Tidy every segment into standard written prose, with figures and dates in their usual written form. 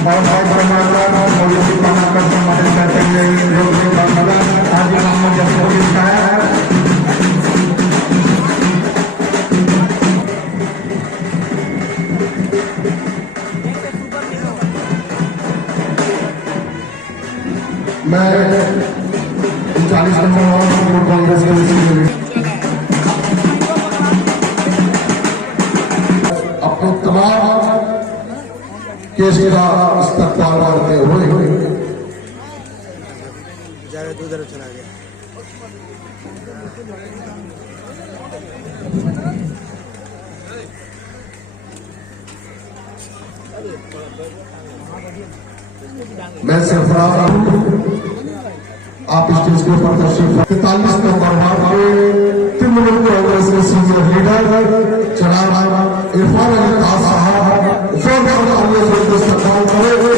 और भाई परमात्मा और योगी पाना करते मदद करते हुए लोग आज नाम जब लिखा है। मैं 40 नंबर कांग्रेस के अपने तमाम केस का इस्तेमाल करते हुए उधर चला गया। मैं सरफराज हूँ, आप स्टेज के ऊपर तशरीफ 43 नंबर वार्ड के तृणमूल कांग्रेस के सीनियर लीडर जनाब इरफान अली खान साहब जोरदार तालियों से इस्तेमाल करेंगे।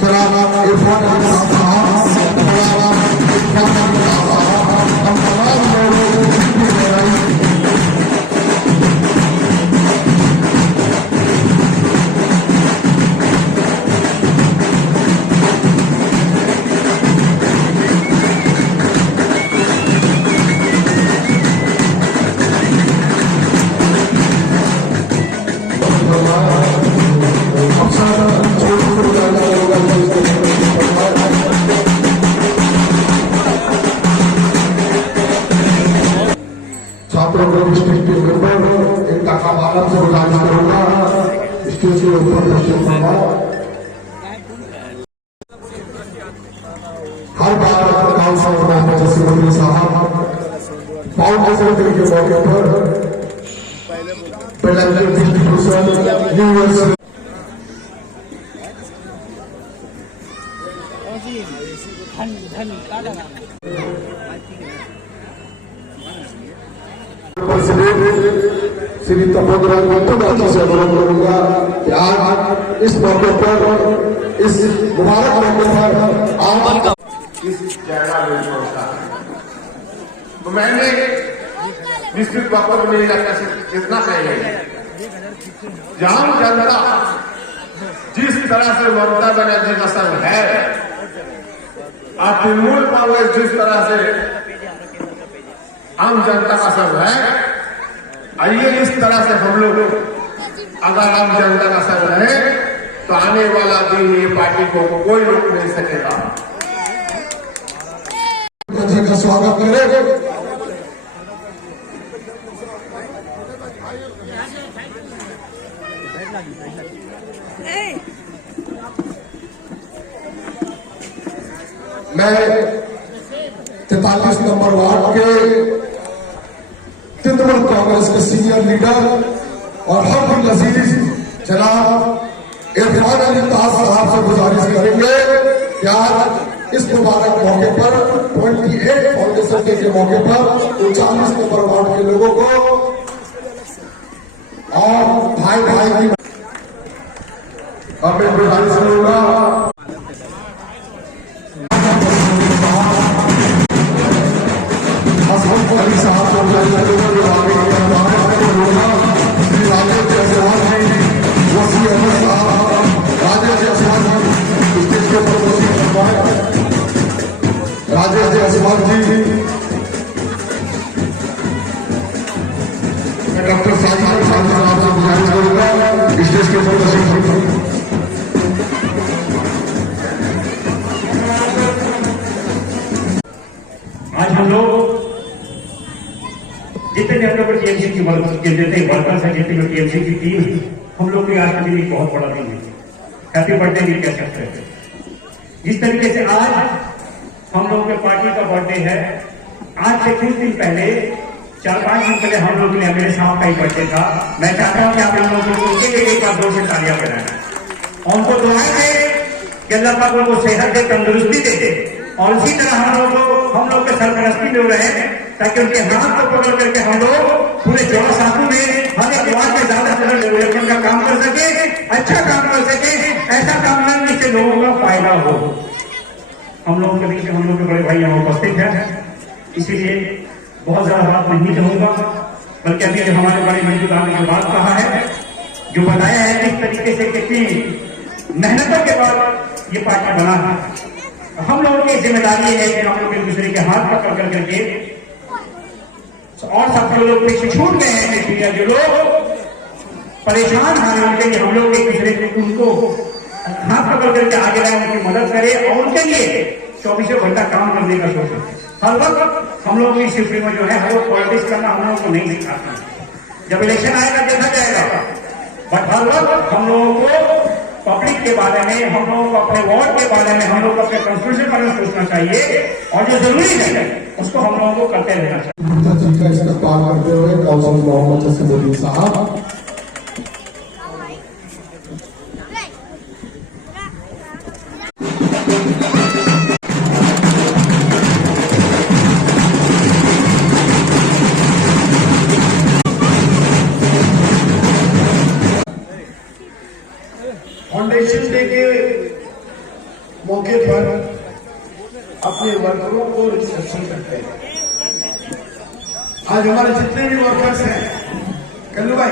जनाब इरफान अली खान साहब, हम तमाम लोगों छात्रों को स्टेज के ऊपर एक काका बालम से गुजारिश करूंगा स्टेज के ऊपर तशरीफ फरमाओ। हर बार काउंसिल मोहम्मद जसीमुद्दीन साहब फाउंडेशन डे के मौके पर पहले डिस्ट्रीब्यूशन यूनिवर्सिटी श्री तपोधन गौतम से अनुरोध करूंगा कि आज इस मौके पर इस मुबारक मौके पर आप इस जगह में पहुंचा तो मैंने विस्तृत वक्तव्य नहीं रखा इतना कहेंगे जहां जनता जिस तरह से ममता बनर्जी का संग है और तृणमूल कांग्रेस जिस तरह से आम जनता का संग है, आइए इस तरह से हम लोग अगर आम जनता का संग रहे तो आने वाला दिन ये पार्टी को कोई रोक नहीं सकेगा। जी का स्वागत करें। मैं 43 नंबर वार्ड के तृणमूल कांग्रेस के सीनियर लीडर और हर नजीर जनाब इरफान अली ताज साहब से गुजारिश करेंगे कि आज इस मुबारक मौके पर 28 फाउंडेशन डे के मौके पर 40 नंबर वार्ड के लोगों को और भाई भाई की अब मैं गुजारिश करूंगा अली साहब को राजेश जायसवाल जी, मैं डॉक्टर साहिब साहब से गुजारिश करूंगा स्टेज के ऊपर तशरीफ। आज हम लोग जितने भी हम लोग टीएमसी की जितने वर्कर्स हैं, जितने भी टीएमसी की टीम, हम लोग के आज के दिन एक बहुत बड़ा दिन है। हैप्पी बर्थडे भी कह सकते हैं। जिस तरीके से आज हम लोग के पार्टी का बर्थडे है, आज से कुछ दिन पहले 4-5 दिन पहले हम लोग ने मेरे साहब का ही बर्थडे था। मैं चाहता हूँ कि आप लोगों को एक बार 2 से तालियां कराएं और उनको दुआएं दें कि अल्लाह पाक उनको सेहत दे, तंदुरुस्ती दे और इसी तरह हम लोग के सरपरस्ती में रहे ताकि उनके हाथ को पकड़ करके हम लोग पूरे 14 सालों में हर एक वार्ड में ज्यादा से ज्यादा डेवलपमेंट का काम कर सके, अच्छा काम कर सके, ऐसा काम करने जिससे लोगों का फायदा हो। हम लोगों के बीच में हम लोग के बड़े भाई यहाँ उपस्थित हैं, इसीलिए बहुत ज्यादा बात नहीं कहूंगा, बल्कि अभी जो हमारे बड़े बुजुर्ग ने जो बात कहा है, जो बताया है किस तरीके से कितनी मेहनतों के बाद ये पार्टी बना है। हम लोगों की जिम्मेदारी है कि हम लोग एक दूसरे के हाथ पकड़ कर करके और सब जो लोग पीछे छूट गए हैं, जो लोग परेशान हैं, उनके लिए हम लोग एक दूसरे को उनको हाथ पकड़ करके आगे रहे, उनकी मदद करें और उनके लिए 24 घंटा काम करने का सोचें। हर वक्त हम लोग की शिफ्ट में जो है हर वक्त पॉलिटिक्स करना हम लोगों को नहीं सिखाते। जब इलेक्शन आएगा देखा जाएगा, बट हर वक्त हम लोगों को पब्लिक के बारे में, हम लोगों को अपने वार्ड के बारे में, हम लोग को अपने कॉन्स्टिट्यूशन के बारे में सोचना चाहिए और जो जरूरी है उसको हम लोगों को करते रहना चाहिए। जी का इस्तेमाल करते हुए काउंसिल मोहम्मद हसीमुद्दीन साहब। फाउंडेशन डे के मौके पर अपने वर्करों को रिसेप्शन करते हैं। आज हमारे जितने भी वर्कर्स हैं, कल्लू भाई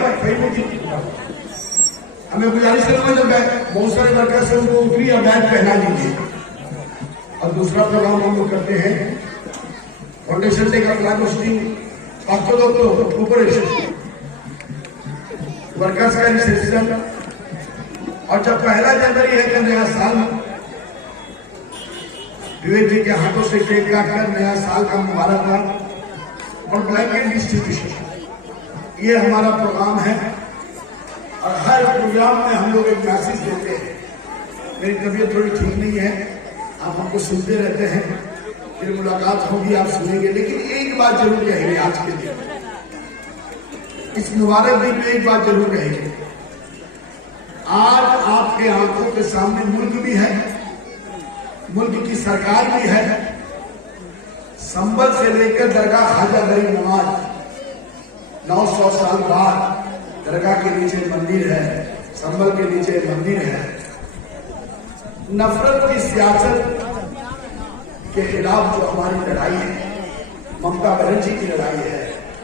हमें गुजारिश करूंगा, जब बहुत सारे वर्कर्स हैं उनको ऊपरी या बैग पहना दीजिए। और दूसरा प्रोग्राम हम लोग करते हैं फाउंडेशन डे का फ्लैग होस्टिंग कॉर्पोरेशन वर्कर्स का रिसेप्शन। और जब 1 जनवरी है का नया साल, विवेक जी के हाथों से केक काटकर नया साल का मुबारकबाद और ब्लैंकेट डिस्ट्रीब्यूशन, ये हमारा प्रोग्राम है। और हर प्रोग्राम में हम लोग एक मैसेज देते हैं। मेरी तबीयत थोड़ी ठीक नहीं है, आप हमको सुनते रहते हैं, फिर मुलाकात होगी आप सुनेंगे, लेकिन एक बात जरूर कहेंगे आज के दिन, इस मुबारक दिन में एक बात जरूर कहेंगे। आज आपके आंखों के सामने मुल्क भी है, मुल्क की सरकार भी है। संभल से लेकर दरगाह ख्वाजा गरीब नवाज 900 साल बाद दरगाह के नीचे मंदिर है, संभल के नीचे मंदिर है। नफरत की सियासत के खिलाफ जो हमारी लड़ाई है, ममता बनर्जी की लड़ाई है,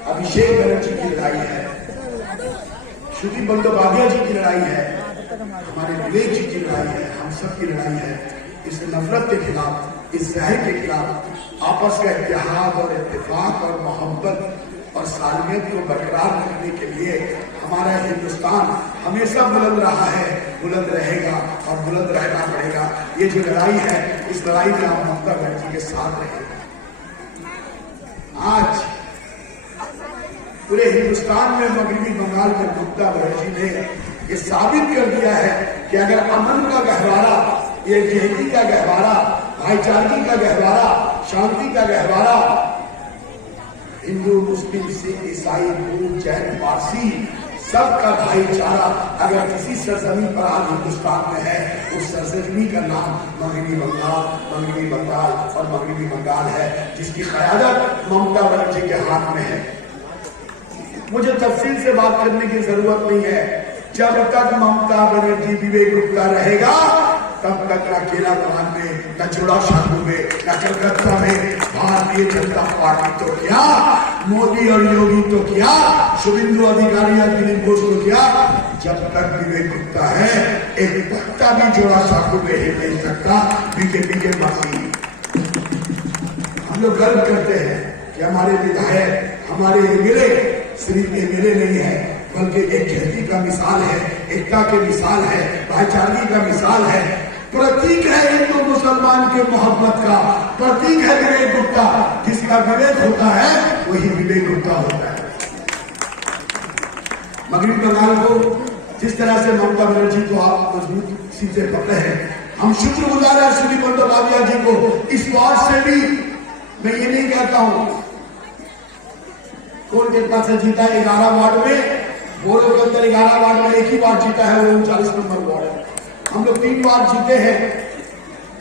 अभिषेक बनर्जी की लड़ाई है, सुदीप बंदोपाध्याय जी की लड़ाई है, हमारे विवेक जी की लड़ाई है, हम सब की लड़ाई है। इस नफरत के खिलाफ, इस जहर के खिलाफ आपस का इत्तेहाद और इत्तेफाक और मोहब्बत और सालमियत को बरकरार रखने के लिए हमारा हिंदुस्तान हमेशा बुलंद रहा है, बुलंद रहेगा और बुलंद रहना पड़ेगा। ये जो लड़ाई है, इस लड़ाई में आप ममता बनर्जी के साथ रहेगा। आज पूरे हिंदुस्तान में मगरबी बंगाल में ममता बनर्जी ने ये साबित कर दिया है कि अगर अमन का गहवारा, ये यकजहती का गहवारा, भाईचारगी का गहवारा, शांति का गहवारा, हिंदू मुस्लिम सिख ईसाई बौद्ध जैन पारसी सबका भाईचारा अगर किसी सरजमी पर आज हिंदुस्तान में है, उस सरजमी का नाम मगरबी बंगाल और मगरबी बंगाल है, जिसकी क़यादत ममता बनर्जी के हाथ में है। मुझे तफसील से बात करने की जरूरत नहीं है। जब तक ममता बनर्जी विवेक गुप्ता रहेगा, तब तक न केला कमान में, न चुड़ा शाहू में, न कलकत्ता में भारतीय जनता पार्टी तो क्या, मोदी और योगी तो क्या, शुभेंदु अधिकारी या दिलीप घोष तो क्या, जब तक विवेक गुप्ता है एक पत्ता भी चुड़ा शाहू में हिल नहीं सकता। बीजेपी के मसीह हम लोग गर्व करते हैं कि हमारे विधायक, हमारे एमएलए सिर्फ एमएलए नहीं है, बल्कि एक जहती का मिसाल है, एकता के मिसाल है, भाईचारगी का मिसाल है, प्रतीक है हिंदू मुसलमान के मोहब्बत का, प्रतीक है विवेक गुप्ता। जिसका विवेक होता है वही विवेक गुप्ता होता है। मगरबी बंगाल को जिस तरह से ममता बनर्जी को आप मजबूत सीधे पकड़े हैं, हम शुक्रगुजार है सुदीप बंदोपाध्याय जी को। इस वार्ड से भी मैं ये नहीं कहता हूं कौन कितना से जीता है। 11 वार्ड में, बोरो के अंदर 11 वार्ड में एक ही वार्ड जीता है, वो 39 नंबर वार्ड है। हम लोग 3 वार्ड जीते हैं,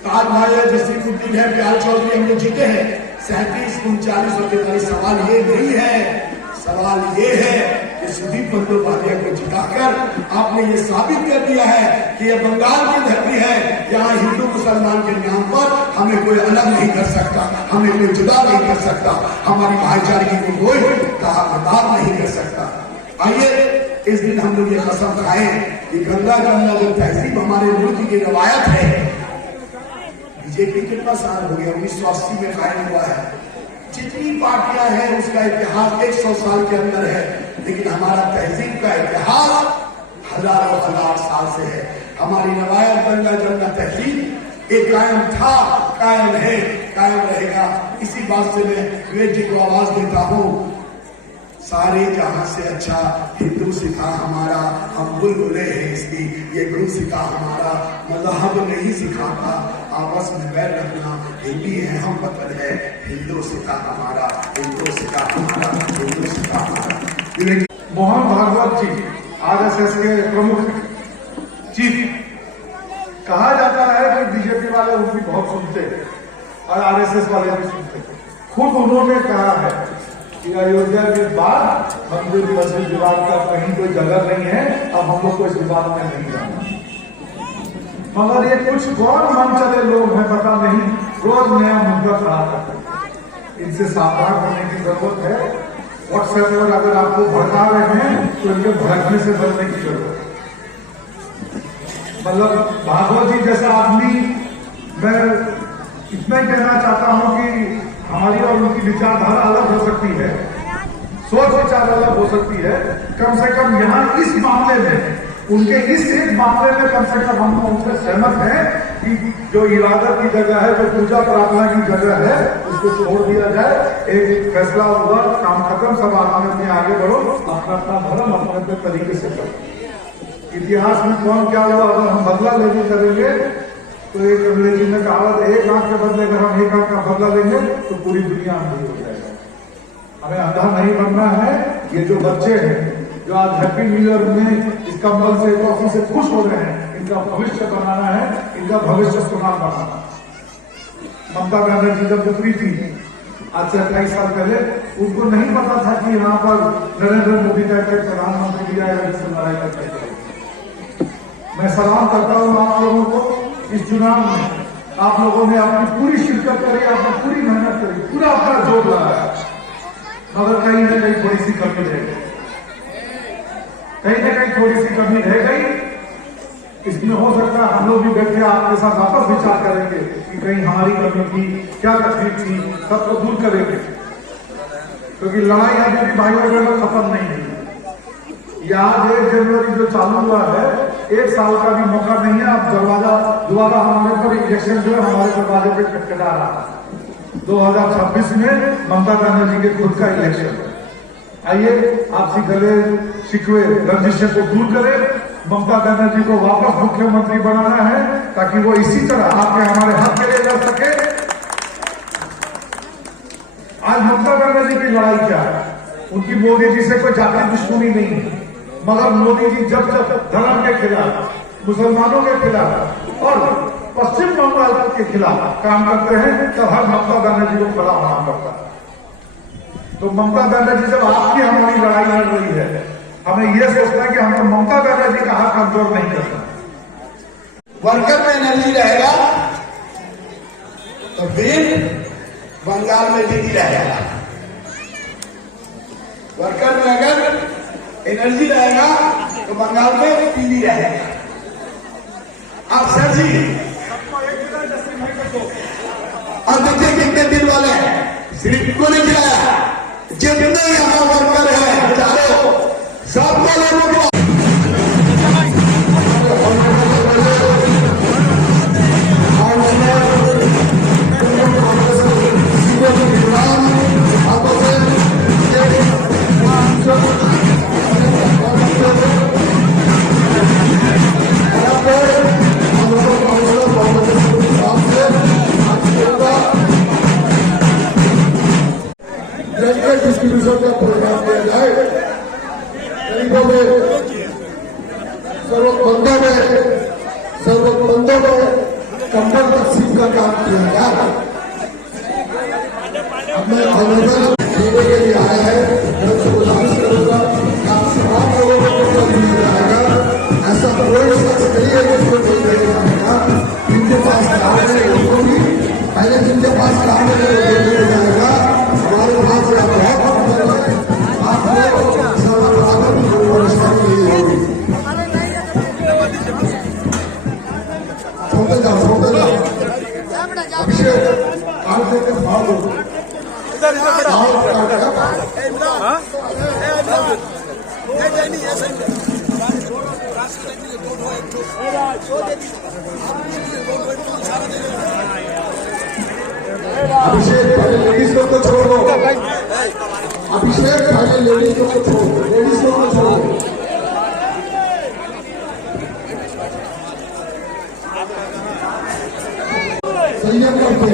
ताज भाई है, जसीमुद्दीन है, प्याल चौधरी, हम लोग जीते हैं 37, 39 और 43। सवाल ये नहीं है, सवाल ये है कि सुदीप बंदोपाध्याय को जिताकर आपने ये साबित कर दिया है कि ये बंगाल की धरती है, यहाँ हिंदू मुसलमान के नाम पर हमें कोई अलग नहीं कर सकता, हमें कोई जुदा नहीं कर सकता, हमारी भाईचारगी को कोई दागदार नहीं कर सकता। आइए इस दिन हम लोग ये कसम खाएं कि गंगा जमुना जो तहजीब हमारे मुल्क की रवायत है। बीजेपी कितना साल हो गया, 1980 में कायम हुआ है। जितनी पार्टियां हैं उसका इतिहास 100 साल के अंदर है, लेकिन हमारा तहजीब का इतिहास हजारों हजार साल से है। हमारी रवायत गंगा जमुना तहजीब एक कायम था, कायम है, कायम रहेगा। इसी बात से मैं विवेक जी को आवाज देता हूं, सारे जहां से अच्छा हिंदू सिखा हमारा, हम बुलबुले हैं इसकी, ये गुरु सिखा हमारा। मजहब नहीं सिखाता आपस में बैर रखना, हिंदी है हम वतन है, हिंदू सिखा हमारा, हिंदू सिखा हमारा, हिंदू सिखा हमारा। मोहन भागवत जी आरएसएस के प्रमुख चीफ, कहा जाता है कि बीजेपी वाले उनकी बहुत सुनते हैं और आरएसएस वाले भी सुनते हैं। खुद उन्होंने कहा है कि अयोध्या के बाद मंदिर मस्जिद विवाद का कहीं कोई जगह नहीं है, अब हम लोग को इस विवाद में नहीं जाना। मगर ये कुछ कौन मन चले लोग हैं पता नहीं, रोज नया मुद्दा खड़ा करते हैं। इनसे सावधान होने की जरूरत है। व्हाट्सएप पर अगर आपको भड़का रहे हैं तो इनके भड़कने से बचने की जरूरत है। मतलब भागवत जी जैसा आदमी, मैं इतना ही कहना चाहता हूं कि हमारी और उनकी विचारधारा अलग हो सकती है, सोच विचार अलग हो सकती है। कम से कम यहाँ इस मामले में, उनके इस एक मामले में कम से कम हम उनसे सहमत हैं कि जो इबादत की जगह है, जो पूजा प्रार्थना की जगह है, उसको छोड़ दिया जाए। एक फैसला हुआ, काम खत्म, सब आदमी अपने आगे बढ़ो, अपना अपना धर्म अपने अपने तरीके से करो। इतिहास में कौन क्या हुआ, अगर हम बदला लेने करेंगे तो एक अंग्रेजी में कहावत, एक आंख के बदले अगर हम एक आंख का बदला लेंगे तो पूरी दुनिया अंधी हो जाएगी। हमें अंधा नहीं बनना है। ये जो बच्चे हैं जो आज हैप्पी न्यू ईयर में इस कंबल से, ट्रॉफी से खुश हो रहे हैं, इनका भविष्य बनाना है, इनका भविष्य सुनार बनाना। ममता बनर्जी जब उतरी थी आज से 28 साल पहले, उनको नहीं पता था कि यहाँ पर नरेंद्र मोदी का एक प्रधानमंत्री दिया है जिससे लड़ाई करते थे। मैं सलाम करता हूँ आप लोगों को। इस चुनाव में आप लोगों ने अपनी पूरी शिरकत करी, आपने पूरी मेहनत करी, पूरा अपना जोर लगाया, मगर कहीं ना कहीं थोड़ी सी कमी रह गई, कहीं ना कहीं थोड़ी सी कमी रह गई। इसमें हो सकता है हम लोग भी बैठे आपके साथ वापस विचार करेंगे कि कहीं हमारी कमी थी, क्या तकलीफ थी, सबको दूर करेंगे, क्योंकि लड़ाई अभी भी भाई बहनों खत्म नहीं हुई। आज 1 जनवरी जो चालू हुआ है, 1 साल का भी मौका नहीं है। अब दरवाजा दोबारा हमारे पर इलेक्शन जो है हमारे दरवाजे पे खटखटा रहा है। 2026 में ममता बनर्जी के खुद का इलेक्शन है। आइए आपसी गले शिकवे रंजिशों को दूर करें, ममता बनर्जी को वापस मुख्यमंत्री बनाना है ताकि वो इसी तरह आपके हमारे हक के लिए लड़ सके। आज ममता बनर्जी की लड़ाई क्या है? उनकी मोदी जी से कोई जाति दुश्मनी नहीं है, मगर मोदी जी जब जब धर्म के खिलाफ, मुसलमानों के खिलाफ और पश्चिम बंगाल के खिलाफ काम करते हैं, तब हर ममता बनर्जी को खड़ा होना पड़ता है। तो ममता बनर्जी जब आपकी हमारी लड़ाई लड़ रही है, हमें यह सोचना है कि हमें ममता बनर्जी का हाथ कमजोर नहीं करना। वर्कर में एनर्जी रहेगा तो फिर बंगाल में जीती रहेगा। वर्कर में अगर एनर्जी रहेगा तो बंगाल में पीली रहेगा। आप सर जी और देखिए कितने दिन वाले हैं, सिर्फ को नहीं खिलाया, जितने यहाँ वर्कर है चारों सब वाले को डिस्ट्रीब्यूशन का प्रोग्राम किया जाए। गरीबों में, जरूरतमंदों में कंबल तकसीम का काम किया जाए। हमें आवेदन देने के लिए आया है, मैं तो गुजारिश करूंगा आप तमाम लोगों को दिया जाएगा। ऐसा कोई शख्स नहीं है जिसको नहीं दिया जाएगा। जिनके पास कार्ड है उनको भी पहले, जिनके पास कार्ड है उनको दिया जाएगा। हमारे वहां से आप बहुत आप लोग छोड़ते जाओ। अभिषेक कान से के फाड़ दो। अभिषेक पहले लेडीज लोग को छोड़ो। अभिषेक पहले लेडीज लोग को छोड़ो। लेडीज लोग को छोड़ो। संयम करके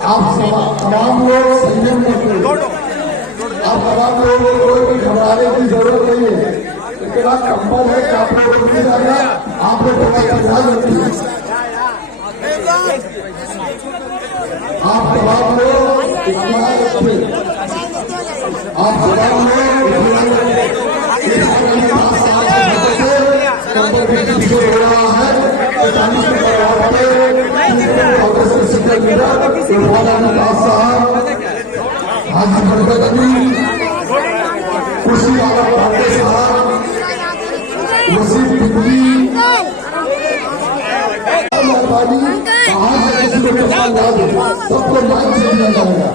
आप तमाम लोग संयम करके आप तमाम लोगों को कोई भी घबराने की जरूरत नहीं है। इतना कंबल है कि आप लोग मिल जाएगा। आप लोग का ध्यान रखिए। आप तमाम लोग ध्यान रखिए। आप तमाम लोग कंबल भी पीछे हो रहा है। 40 कांग्रेस के सीनियर लीडर मौलाना दास साहब, हाजी बरकत अली, खुशी वाला पांडे साहब, वसीम बिजली, बाहर से किसी को कप्पल ला दे, सबको लाइन से दिया जाएगा।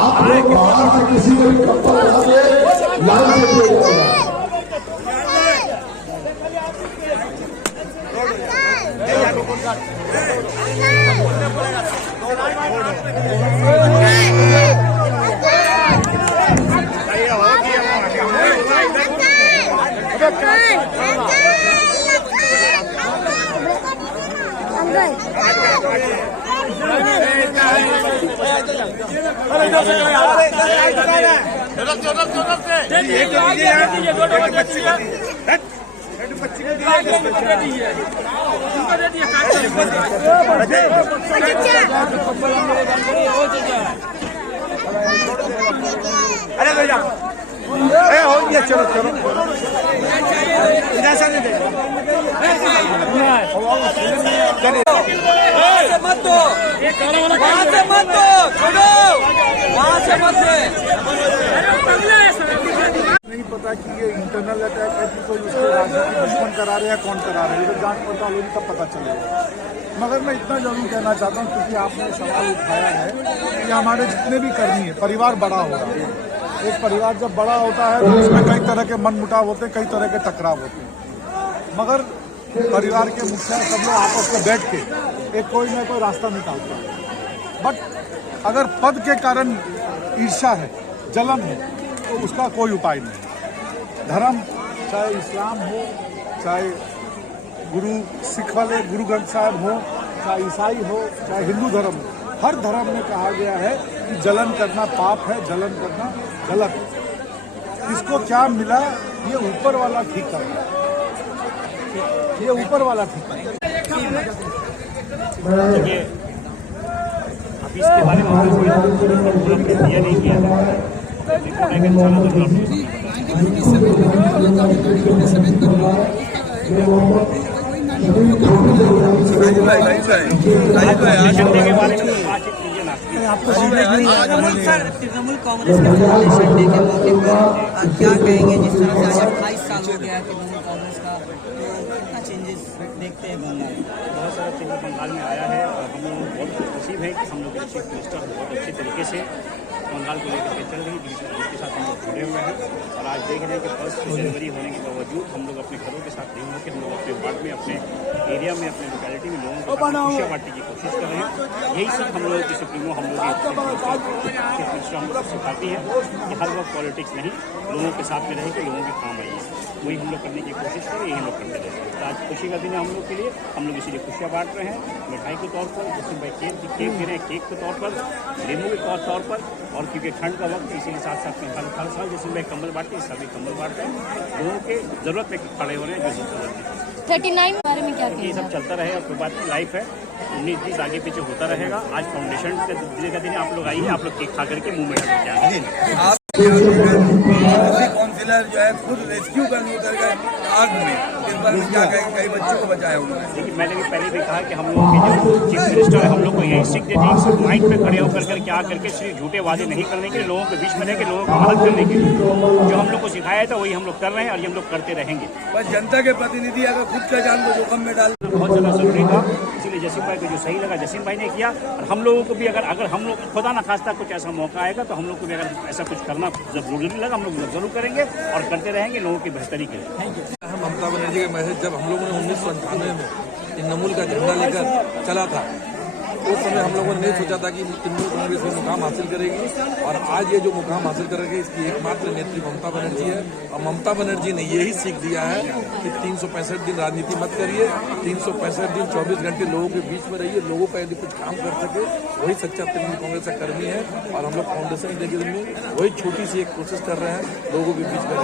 आप लोग बाहर से किसी को कप्पल ला दे, लाइन से दिया जाएगा। अरे भैया हो गया, चलो चलो मत दो, वहां से मत दो, छोड़ो, वहां से मत दे। नहीं पता कि ये इंटरनल अटैक है कि कोई उसके राजनीतिक दुश्मन करा रहे हैं, कौन करा रहे हैं, तो जांच पड़ताल होगी तब पता चलेगा। मगर मैं इतना जरूर कहना चाहता हूँ, क्योंकि आपने सवाल उठाया है कि हमारे जितने भी कर्मी हैं, परिवार बड़ा हो रहा है। एक परिवार जब बड़ा होता है तो उसमें कई तरह के मनमुटाव होते हैं, कई तरह के टकराव होते हैं। मगर परिवार के मुखिया सब लोग आपस में बैठ के एक कोई ना कोई रास्ता निकालते हैं। बट अगर पद के कारण ईर्ष्या है, जलन है, तो उसका कोई उपाय नहीं। धर्म चाहे इस्लाम हो, चाहे गुरु सिख वाले गुरु ग्रंथ साहब हो, चाहे ईसाई हो, चाहे हिंदू धर्म हो, हर धर्म में कहा गया है कि जलन करना पाप है, जलन करना गलत है। इसको क्या मिला, ये ऊपर वाला ठीक कर रहा है, ये ऊपर वाला ठीक कर रहा है। अभी इसके बारे में दिया नहीं किया था। तृणमूल कांग्रेस के फॉर्मेशन डे के मौके पर क्या कहेंगे, जिस तरह से आज 28 साल हो गया है तृणमूल कांग्रेस का, तो कितना चेंजेस देखते हैं बंगाल में? बहुत सारा चेंजेस बंगाल में आया है और हम लोग बहुत खुशी है कि हम लोग के चीफ मिनिस्टर बहुत अच्छे तरीके से बंगाल को लेकर के चल रही है, जिसके साथ हम लोग जुड़े हुए हैं। और आज देख रहे हैं कि 1 जनवरी होने के बावजूद हम लोग अपने घरों के साथ नहीं होकर हम लोग अपने वार्ड में, अपने एरिया में, अपने लोकेलिटी में लोगों को खुशियाँ बांटने की कोशिश कर रहे हैं। यही सब हम लोगों की सुप्रीमो, हम लोग चीफ मिनिस्टर हम लोग सिखाती है कि हर वक्त पॉलिटिक्स नहीं, लोगों के साथ में रहे कि लोगों के काम आइए, वही हम लोग करने की कोशिश करें, यही लोग करते रहे। तो आज खुशी का दिन है हम लोग के लिए, हम लोग इसीलिए खुशियाँ बांट रहे हैं, मिठाई के तौर पर, जिसमें भाई केक दे रहे हैं, केक के तौर पर, नींबू के तौर पर, और क्योंकि ठंड का वक्त इसीलिए साथ साथ में हर साल जिसमें भाई कंबल बांटते हैं, सभी कंबल बांटते हैं, लोगों के जरूरत में खड़े हो रहे हैं, जो जरूरत 39 के बारे में क्या ये सब चलता रहे और कोई बात नहीं, लाइफ है, 19-20 आगे पीछे होता रहेगा। आज फाउंडेशन का दिन, आप लोग आइए, आप लोग केक खा करके मुंह में डाल के महिला जो है खुद रेस्क्यू करने उतर गए आग में। इस बार में क्या कहेंगे, कई बच्चों को बचाया उन्होंने। लेकिन मैंने भी पहले भी कहा कि हम लोग के जो चीफ मिनिस्टर है हम लोग को यही सीख देते हैं, सिर्फ माइक पे खड़े होकर क्या करके सिर्फ झूठे वादे नहीं करने के लिए, लोगों के बीच में रह के लोगों को मदद करने के लिए जो हम लोग को सिखाया था वही हम लोग कर रहे हैं और ये हम लोग करते रहेंगे। बस जनता के प्रतिनिधि अगर खुद का जान को जोखिम में डाल बहुत ज़्यादा जरूरी था, इसीलिए जसीम भाई को जो सही लगा जसीम भाई ने किया। और हम लोगों को भी अगर हम लोग खुदा न खास्ता कुछ ऐसा मौका आएगा तो हम लोग को भी अगर ऐसा कुछ करना जरूरी लगा हम लोग जरूर करेंगे और करते रहेंगे लोगों की बेहतरी के लिए। ममता बनर्जी का मैसेज जब हम लोगों ने 1998 में तृणमूल का झंडा लेकर चला था, उस समय हम लोगों ने नहीं सोचा था कि तृणमूल कांग्रेस में मुकाम हासिल करेगी और आज ये जो मुकाम हासिल करेगी इसकी एकमात्र नेत्री ममता बनर्जी है। और ममता बनर्जी ने यही सीख दिया है कि 365 दिन राजनीति मत करिए, 365 दिन 24 घंटे लोगों के बीच में रहिए, लोगों का यदि कुछ काम कर सके वही सच्चा तृणमूल कांग्रेस का कर्मी है। और हम लोग फाउंडेशन डे में वही छोटी सी एक कोशिश कर रहे हैं लोगों के बीच में।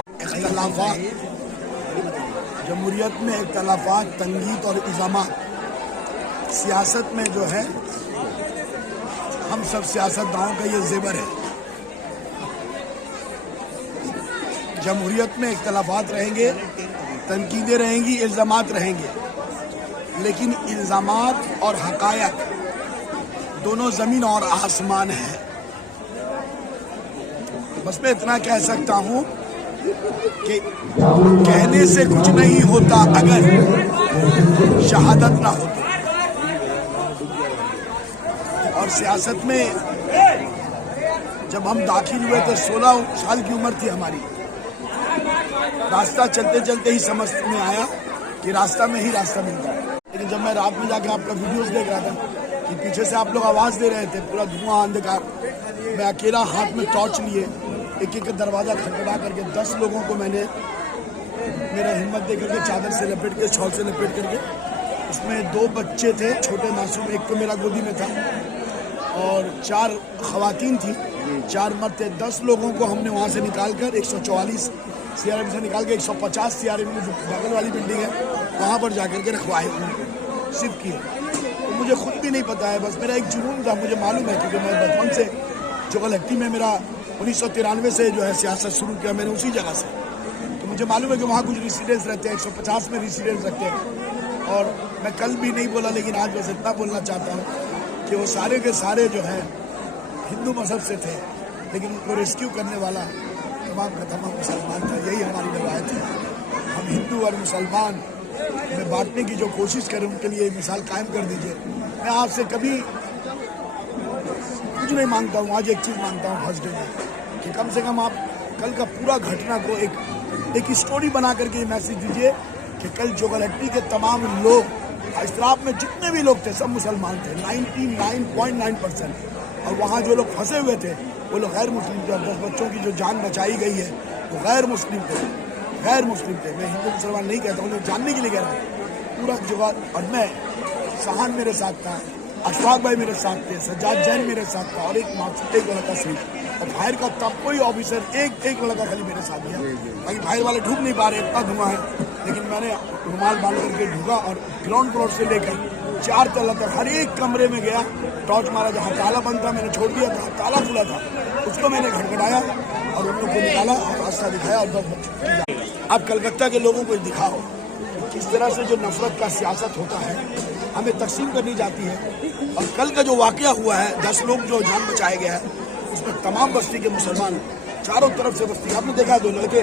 जमहूरियत में इख्तलाफात, तंगीद और इल्जामात सियासत में जो है हम सब सियासतदानों का ये जेवर है। जमहूरियत में इख्तलाफात रहेंगे, तनकीदें रहेंगी, इल्जामात रहेंगे, लेकिन इल्जामात और हकायक दोनों जमीन और आसमान है। बस मैं इतना कह सकता हूं कि कहने से कुछ नहीं होता अगर शहादत ना हो तो। और सियासत में जब हम दाखिल हुए तो 16 साल की उम्र थी हमारी। रास्ता चलते चलते ही समझ में आया कि रास्ता में ही रास्ता मिलता है। लेकिन जब मैं रात में जाके आपका वीडियोस देख रहा था कि पीछे से आप लोग आवाज दे रहे थे, पूरा धुआं अंधकार, मैं अकेला हाथ में टॉर्च लिए एक एक दरवाजा खटखटा करके 10 लोगों को मैंने मेरा हिम्मत दे करके चादर से लपेट के, शॉल से लपेट करके, उसमें 2 बच्चे थे छोटे मासूम, एक तो मेरा गोदी में था और 4 खवातीन थी, 4 मर्द थे। 10 लोगों को हमने वहाँ से निकाल कर 144 CRM से निकाल के 150 CRM में जो बगल वाली बिल्डिंग है वहाँ पर जाकर के रखवाए, उनको शिफ्ट किए। तो मुझे खुद भी नहीं पता है, बस मेरा एक जुनून था, मुझे मालूम है क्योंकि मैं बचपन से जोगलहट्टी में मेरा 1993 से जो है सियासत शुरू किया मैंने उसी जगह से, तो मुझे मालूम है कि वहाँ कुछ रेसिडेंस रहते हैं, 150 में रेसिडेंस रखते हैं। और मैं कल भी नहीं बोला लेकिन आज बस इतना बोलना चाहता हूँ कि वो सारे के सारे जो है हिंदू मजहब से थे, लेकिन उनको रेस्क्यू करने वाला तमाम का तमाम मुसलमान था। यही हमारी रवायत है। हम हिंदू और मुसलमान में बांटने की जो कोशिश करें उनके लिए मिसाल कायम कर दीजिए। मैं आपसे कभी कुछ नहीं मांगता हूँ, आज एक चीज़ मांगता हूँ फर्स्ट डे में कि कम से कम आप कल का पूरा घटना को एक स्टोरी बना करके मैसेज दीजिए कि कल जोगलहट्टी के तमाम लोग, इस्त्राफ में जितने भी लोग थे सब मुसलमान थे, 99.9%। और वहाँ जो लोग फंसे हुए थे वो लोग गैर मुस्लिम थे। 10 बच्चों की जो जान बचाई गई है वो गैर मुस्लिम थे, गैर मुस्लिम थे। मैं हिंदू मुसलमान नहीं कहता हूँ, जानने के लिए कह रहा हूँ पूरा जुगाड़। और मैं सहान मेरे साथ था, अशफाक भाई मेरे साथ थे, सज्जाद जैन मेरे साथ था और एक लड़का सही। और फायर का तब कोई ऑफिसर एक लड़का खाली मेरे साथ दिया, बाकी फायर वाले ढूंढ नहीं पा रहे, इतना धुआं है। लेकिन मैंने रुमाल बांध करके ढूंढा और ग्राउंड फ्लोर से लेकर 4 तला तक हर एक कमरे में गया, टॉर्च मारा, जहाँ ताला बंद था मैंने छोड़ दिया था, ताला खुला था उसको मैंने खटखटाया और उन लोग को निकाला और रास्ता दिखाया और 10 बच्चे। आप कलकत्ता के लोगों को दिखाओ किस तरह से जो नफरत का सियासत होता है, हमें तकसीम करनी जाती है। और कल का जो वाकया हुआ है, 10 लोग जो जान बचाया गया है, उसमें तमाम बस्ती के मुसलमान चारों तरफ से बस्ती, आपने देखा 2 लड़के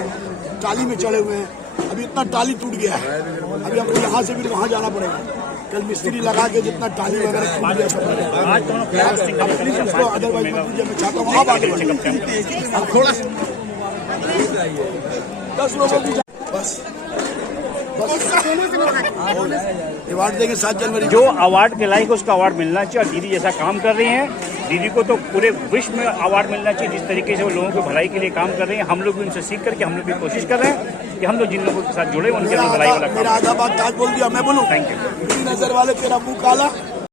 टाली में चढ़े हुए हैं, अभी इतना टाली टूट गया है, अभी हमको यहाँ से भी वहाँ जाना पड़ेगा। कल मिस्त्री लगा के जितना टाली वगैरह टूट गया सब, अदरवाइज मैं चाहता हूँ आप आगे थोड़ा 10 लोगों की बस अवार्ड देंगे 7 जनवरी। जो अवार्ड के लायक उसका अवार्ड मिलना चाहिए और दीदी जैसा काम कर रही हैं, दीदी को तो पूरे विश्व में अवार्ड मिलना चाहिए जिस तरीके से वो लोगों की भलाई के लिए काम कर रही हैं। हम लोग भी उनसे सीख करके हम लोग भी कोशिश कर रहे हैं कि हम लोग जिन लोगों के साथ जुड़े उनके लिए भलाई वाला काम। मेरा आधा बात ताज बोल दिया, मैं बोलूँ? Thank you. नजर वाले तेरा मुंह काला